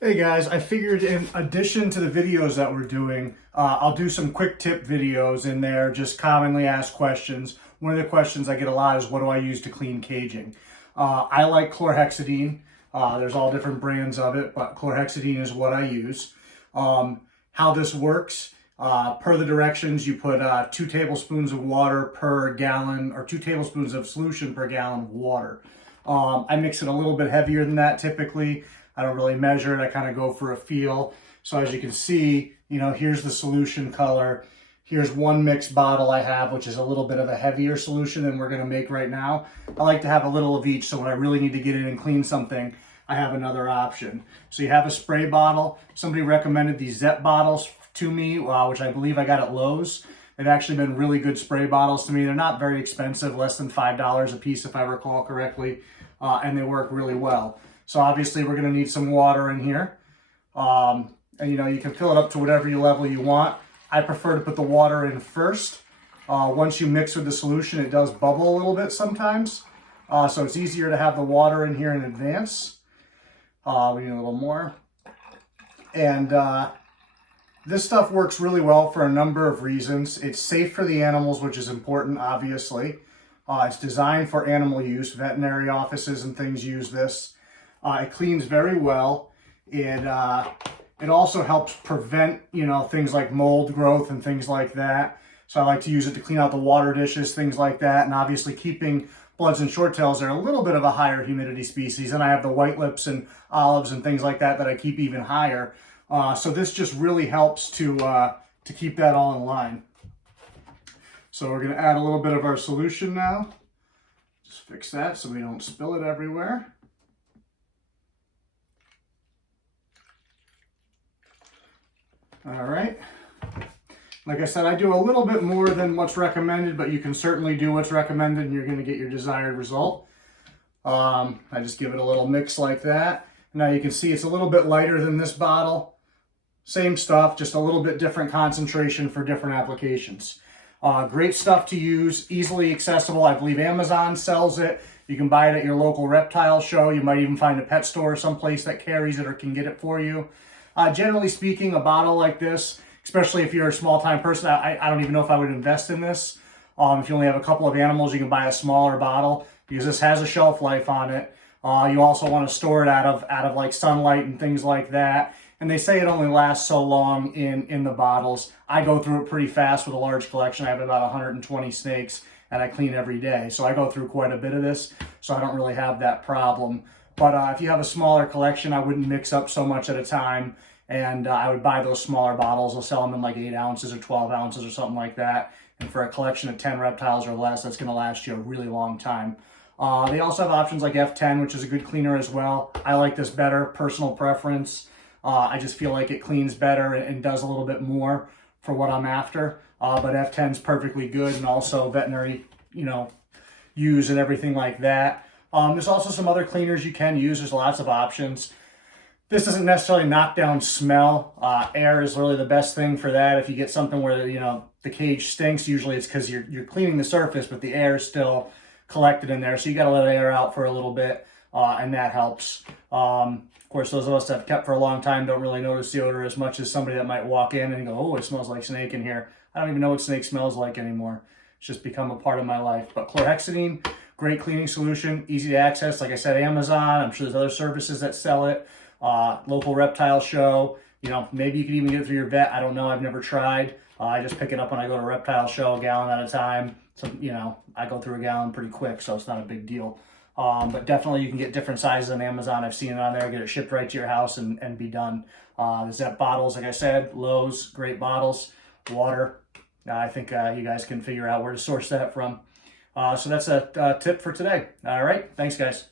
Hey guys, I figured in addition to the videos that we're doing, I'll do some quick tip videos in there, just commonly asked questions. One of the questions I get a lot is, what do I use to clean caging? I like chlorhexidine. There's all different brands of it, but chlorhexidine is what I use. How this works, per the directions, you put 2 tablespoons of water per gallon, or 2 tablespoons of solution per gallon of water. I mix it a little bit heavier than that typically. I don't really measure it. I kind of go for a feel. So as you can see, here's the solution color. Here's one mixed bottle I have, which is a little bit of a heavier solution than we're going to make right now. I like to have a little of each, so when I really need to get in and clean something, I have another option. So you have a spray bottle. Somebody recommended these Zep bottles to me, which I believe I got at Lowe's. They've actually been really good spray bottles to me. They're not very expensive, less than $5 a piece if I recall correctly, and they work really well. So obviously we're going to need some water in here. And you can fill it up to whatever level you want. I prefer to put the water in first. Once you mix with the solution, it does bubble a little bit sometimes. So it's easier to have the water in here in advance. We need a little more. And this stuff works really well for a number of reasons. It's safe for the animals, which is important, obviously. It's designed for animal use. Veterinary offices and things use this. It cleans very well. It also helps prevent, things like mold growth and things like that. So I like to use it to clean out the water dishes, things like that. And obviously keeping bloods and short tails are a little bit of a higher humidity species. And I have the white lips and olives and things like that I keep even higher. So this just really helps to keep that all in line. So we're going to add a little bit of our solution now. Just fix that so we don't spill it everywhere. All right. Like I said, I do a little bit more than what's recommended, but you can certainly do what's recommended and you're going to get your desired result. I just give it a little mix like that. Now you can see it's a little bit lighter than this bottle. Same stuff, just a little bit different concentration for different applications. Great stuff to use, easily accessible. I believe Amazon sells it. You can buy it at your local reptile show. You might even find a pet store someplace that carries it or can get it for you. Generally speaking, a bottle like this, especially if you're a small-time person, I don't even know if I would invest in this. If you only have a couple of animals, you can buy a smaller bottle because this has a shelf life on it. You also want to store it out of like sunlight and things like that. And they say it only lasts so long in the bottles. I go through it pretty fast with a large collection. I have about 120 snakes and I clean every day. So I go through quite a bit of this, so I don't really have that problem. But if you have a smaller collection, I wouldn't mix up so much at a time. And I would buy those smaller bottles. They'll sell them in like 8 ounces or 12 ounces or something like that. And for a collection of 10 reptiles or less, that's going to last you a really long time. They also have options like F10, which is a good cleaner as well. I like this better, personal preference. I just feel like it cleans better and does a little bit more for what I'm after. But F10 is perfectly good, and also veterinary, use and everything like that. There's also some other cleaners you can use. There's lots of options. This doesn't necessarily knock down smell. Air is really the best thing for that. If you get something where, the cage stinks, usually it's because you're cleaning the surface, but the air is still collected in there. So you got to let air out for a little bit, and that helps. Of course, those of us that have kept for a long time don't really notice the odor as much as somebody that might walk in and go, oh, it smells like snake in here. I don't even know what snake smells like anymore. It's just become a part of my life. But chlorhexidine, great cleaning solution, easy to access. Like I said, Amazon. I'm sure there's other services that sell it. Local reptile show. Maybe you could even get it through your vet. I don't know. I've never tried. I just pick it up when I go to a reptile show, a gallon at a time. So, I go through a gallon pretty quick, so it's not a big deal. But definitely you can get different sizes on Amazon. I've seen it on there. Get it shipped right to your house and be done. The Zep bottles, like I said, Lowe's, great bottles. Water. I think you guys can figure out where to source that from. So that's a tip for today. All right. Thanks, guys.